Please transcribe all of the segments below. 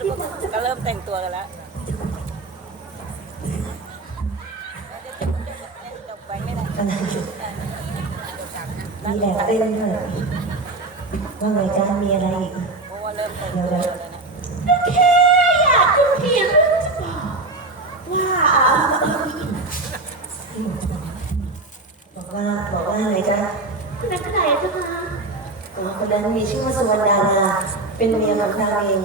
กก็เริ่มแต่งตัวกันแล้วจบไปไม่ได้อะไรมีแหลกเต้นด้วยว่าไงจ๊ะมีอะไรอีกเพราะว่าเริ่มแต่งตัวเลยนะแค่อยากจะเพียงจะบอกว่าบอกว่าบอกว่าอะไรจ๊ะนักไหนเจ้าค่ะอ๋อคนนั้นมีชื่อว่าสุวรรณดาราเป็นเมียของดาวเอง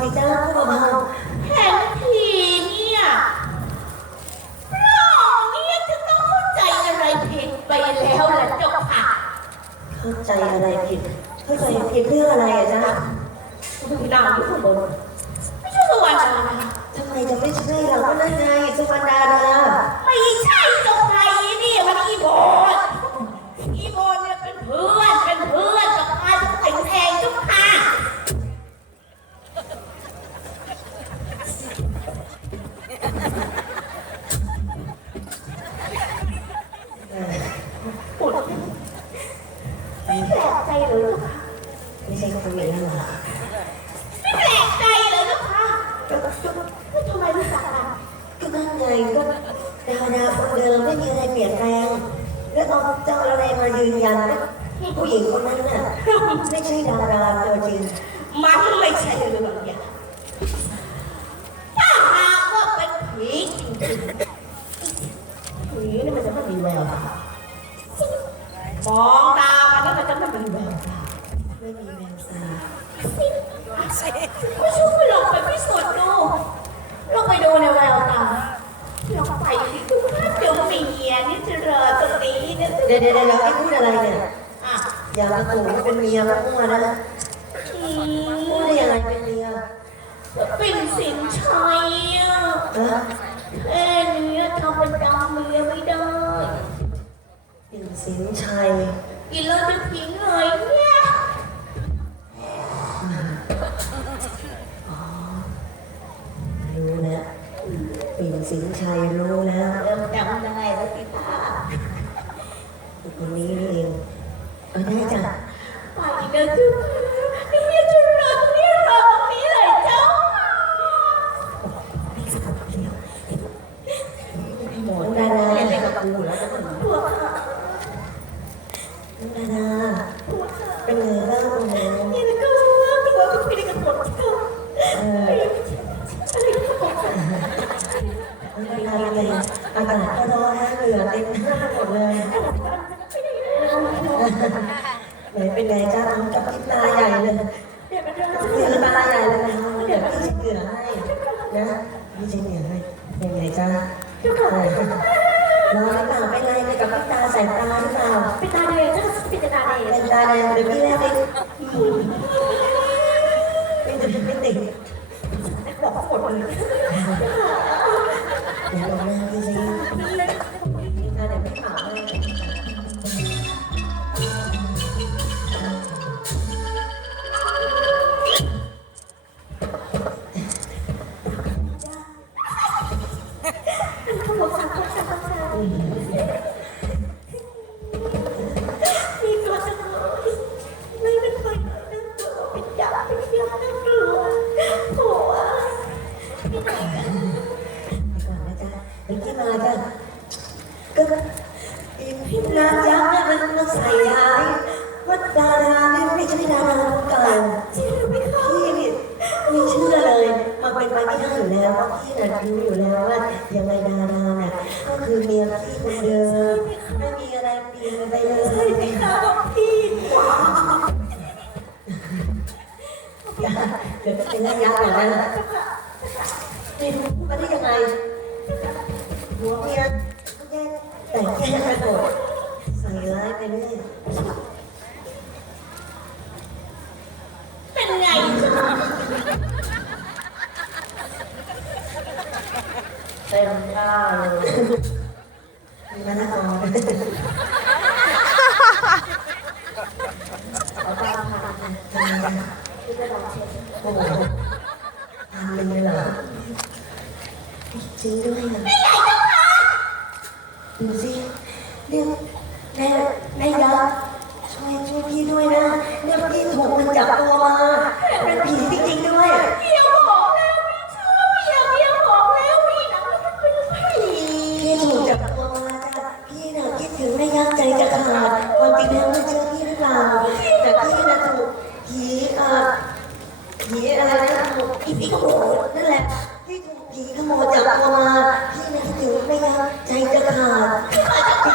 สิจ้าพูดเบาแผนทีเนี่ยพระองค์เนี่ยจะต้องเข้าใจอะไรผิดไปแล้วล่ะเจ้าค่ะๆเข้าใจอะไรผิด เข้าใจผิดเรื่องอะไรอะจ๊ะดูนางอยู่ข้างบนไม่ใช่สวรรค์อะไรทำไมจะไม่ใช่เราก็นั่นไงสุวรรณดาราไม่ใช่เจ้าใคร แล้วอาเจ้าอะไรมายืนยันว่าผู้หญิงคนนั้นน่ะไม่ใช่ดาราตัวจริง มันไม่ใช่เรื่องอย่างถ้าหากว่าเป็นผีจริงๆผีนี่มันจะไม่มีแววตามองตามันแล้วมันจะไม่มีแววตาไม่มีแมงสาบ ไม่ช่วยลงไปพิสูจน์ดูลงไปดูในแววตาลงไปสิดูถ้าเดี๋ยวมีเมียนี่จะรอตรงนี้นะ เดี๋ยวเดี๋ยวเดี๋ยวไอ้พูดอะไรเนี่ยอะอย่ามาขู่ว่าเป็นเมียมาพูดนะอืพูดได้ยังไงเป็นเมียเป็นสินชัยอะฮะแค่นี้ทำเป็นดาวเมียไม่ได้เป็นสินชัยกินแล้วจะทิ้งเลยเนี่ยรู้แล้วเป็นสินชัยรู้แล้ว เริ่มจำยังไงแล้วพี่ตา คนนี้นี่เอง เอาได้จ้ะไปเดินจุ๊บนี่จะรอตรงนี้รอตรงนี้เลยเจ้าหมอดาราเล่นกับกูแล้วหัวขาดาราเป็นไงบ้างโอ้โหนี่แล้วก็ตัวก็ไม่ได้กระโดดเจ้าเอออะไรก็บอกไม่เป็นไรเลยอากาศก็ร้อน เดี๋ยนเริ่มเหงื่อตาใหญ่เลยเดี๋ยวพี่จะเหงื่อให้นะพี่จะเหงื่อให้เป็นไงจ้าร้อนหรือเปล่าเป็นไรไปกับพี่ตาใส่ตาหรือเปล่าเป็นตาแดงเจ้าเป็นตาแดงเป็นตาแดงเดี๋ยวพี่แรกไปเป็นจะเป็นติ่งบอกหมดเลยเดี๋ยวลองหน้าพี่ซิ เดี๋ยวจะเป็นระยะอย่างนั้นะนี่พูดมาได้ยังไงหัวเมียแยกแต่แยกกันหมดใส่ร้ายไปเรื่อยเป็นไงเต็มหน้าเลยมีมาน้าอ่อน ถึงแม่ยักษ์ใจจะขาดความจริงแล้วไม่เชื่อพี่หรือเปล่าแต่พี่นะถูกผีเอ่อผีอะไรนะถูกผีผีขโมยนั่นแหละพี่ถูกผีขโมยจับตัวมาพี่นะถึงแม่ยักษ์ใจจะขาดพี่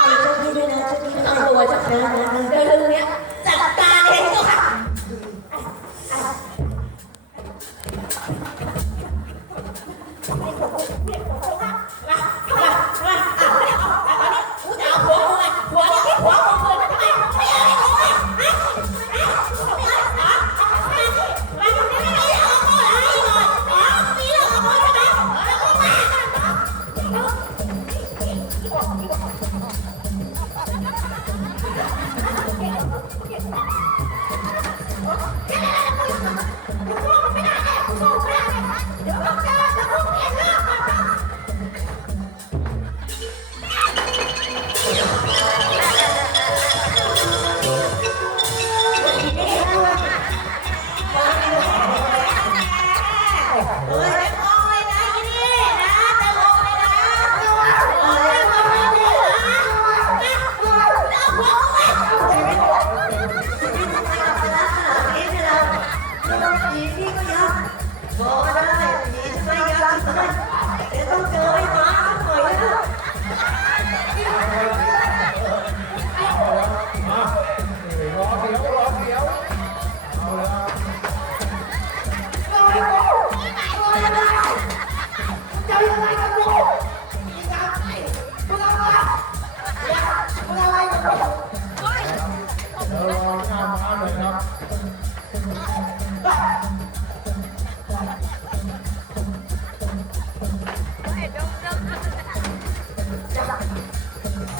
ตีช่วยพี่ด้วยนะช่วยพี่ด้วยเอาตัวจะนะนะนะเรื่องเนี้ย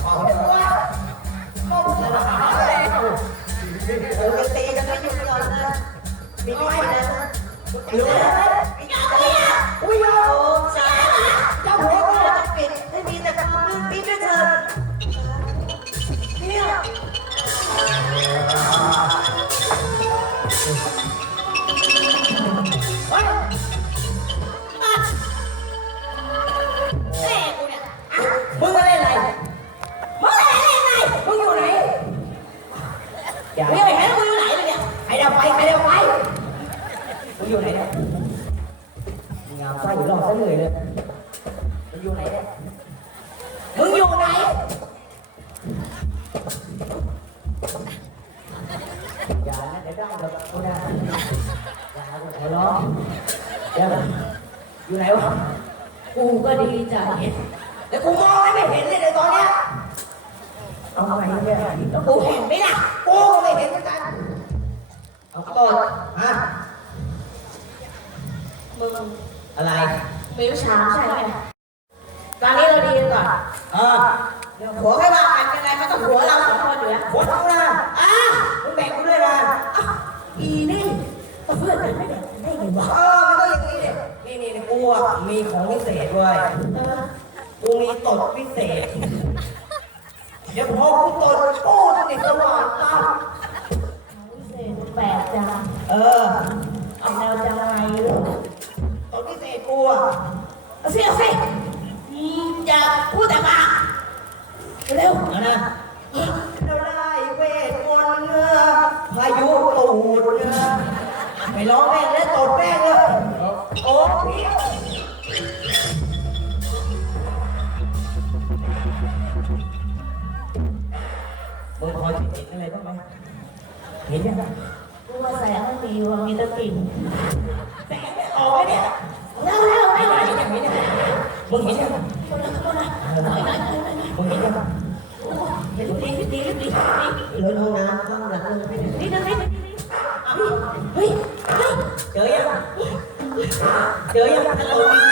โอ้ยตีกันไม่หยุดหย่อนนะ มีไม่ได้นะรู้ไหมอุ้ยโอ้สาเจ้าหัวก็จะปิดให้มีแต่ความมืดปิดด้วยเถิดเนี่ย กูก็ดีใจแต่กูมองอะไรไม่เห็นเลยในตอนเนี้ยเอาไงเนี่ยแล้วกูเห็นไหมล่ะกูก็ไม่เห็นเหมือนกันเอาก่อนฮะมึงอะไรมีวิชาใช่ไหมตอนนี้เราดีกันก่อนเออเดี๋ยวหัวให้ว่ากันยังไงมันต้องหัวเราสองคนอยู่แล้วหัวเรานะอะมึงแบ่งกูด้วยนะอะอีนี่ก็เพื่อนกันไม่แบ่งกันได้ไงวะ กูอะมีของพิเศษด้วยเออกูมีตดพิเศษ เดี๋ยวพอกูตดโอ้สนิทสว่างตาพิเศษแปลกจังเออเอาแนวจังไงลูกตดพิเศษกูอะเอาสิเอาสิอืมอย่าพูดแต่ปากเร็วเอานะเราได้เวทมนต์เนื้อพายุตูดเนื้อไปร้องแม่งแล้วตดแม่งเลยโอ้พี่ เห็นยังกูว่าแสงมันมีว่ามีแตะกลิ่นแสงไม่ออกเลยเนี่ยเร็วเร็วเร็วเห็นยังเห็นยังมึงเห็นยังคนละคนละหน่อยหน่อยหน่อยหน่อยมึงเห็นยังเห็นดีดีดีดีรถห้องน้ำห้องหลังเลยดีดีดีดีเฮ้ยเฮ้ยใจอยังเจอยังตะโก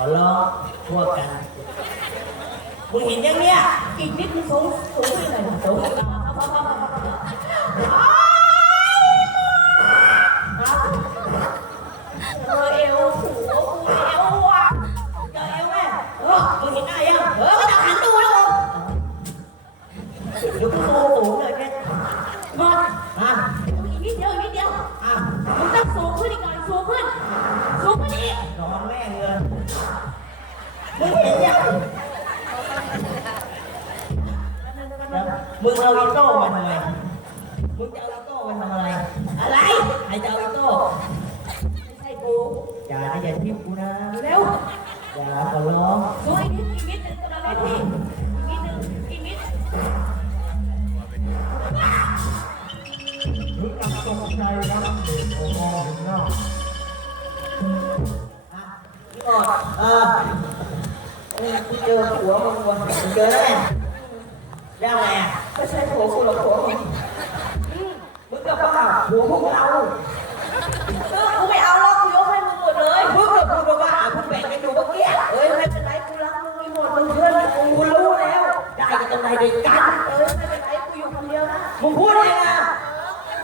ขอร้องพวกกันมึงเห็นยังเนี่ยอีกนิดนึงสูงสูงขึ้นหน่อยสูง จะเอาอีโต้ไม่ใช่กูอย่านะอย่าทิ่มกูนะ เร็วอย่าขอร้องสูงอีกนิดอีกนิดนึงกำลังไปพี่อีกนิดนึงอีกนิดถึงกับตกใจครับเด็กพอมองเห็นหน้าอะพี่บอดเออนี่กูเจอหัวมึงว่ะมึงเจอแล้วไงยังไงอะไม่ใช่หัวกูหรอกหัวมึงมึง กับบ้าหัวพวกเราเออกูไม่เอาหรอกกูยกให้มึงหมดเลยมึงกับกูกับบ้ามึงแบ่งกันอยู่เมื่อกี้เอ้ยไม่เป็นไรกูรักมึงมีหมดมึงเพื่อนกูกูรู้แล้วได้กันตรงไหนด้วยกันเอ้ยไม่เป็นไรกูอยู่คนเดียวนะมึงพูดเองนะ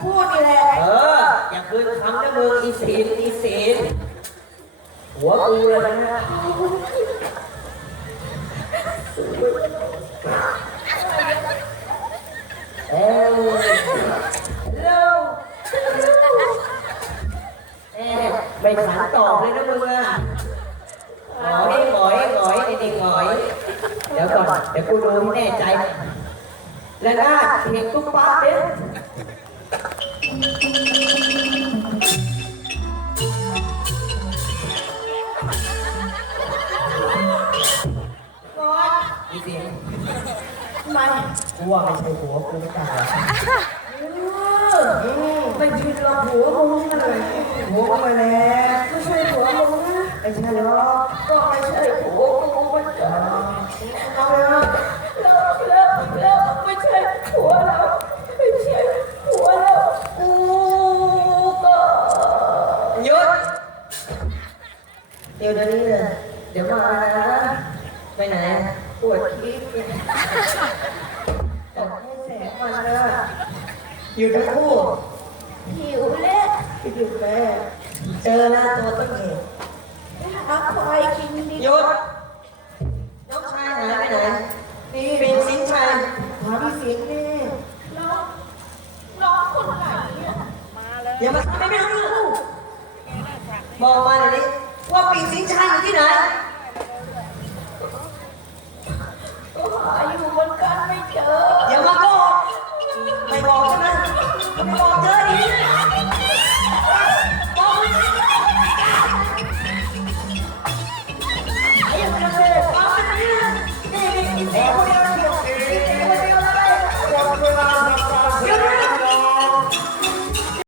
พูดนี่แหละเอออย่าคืนคำนะมึงอีศีลอีศีลหัวกูเลยนะเอ้ยเร็วเอ๊ะไม่ขันตอบเลยนะมึงอะหงอยหงอยหงอยไอ้เด็กหงอย เดี๋ยวก่อนเดี๋ยวกูดูให้แน่ใจ แล้วนะเห็นตุ๊กป้าเด้ก่อนอีเสียงทำไมกูว่าไม่ใช่หัวกูไม่กล้าหรอกเออ ไม่ยืนรอกหัวมึงใช่ไหมหัวกูไปแล้วไม่ใช่หัวมึงนะไม่ใช่หรอกก็ไม่ใช่หัวกูมันจะเอาเลยเลิกเลิกเลิกไม่ใช่หัวเราไม่ใช่หัวเรากูก็หยุดเดี๋ยวเดี๋ยวนี้เลย เดี๋ยวมานะไปไหนปวดขี้ตกให้แสงมันเลยอยู่ทั้งคู่ เจอหน้าตัวต้นเหตุรักควยกินดีหยุดชายหายไปไหนนี่เป็นสินชายหาพี่สิงห์นี่ร้องร้องคนไหนเนี่ยมาเลยอย่ามาทำให้ไม่รู้เรื่องบอกมาเดี๋ยวนี้ว่าปีสินชายอยู่ที่ไหนก็หาอยู่บนก้าไม่เจออย่ามาโกหกไม่บอกใช่ไหม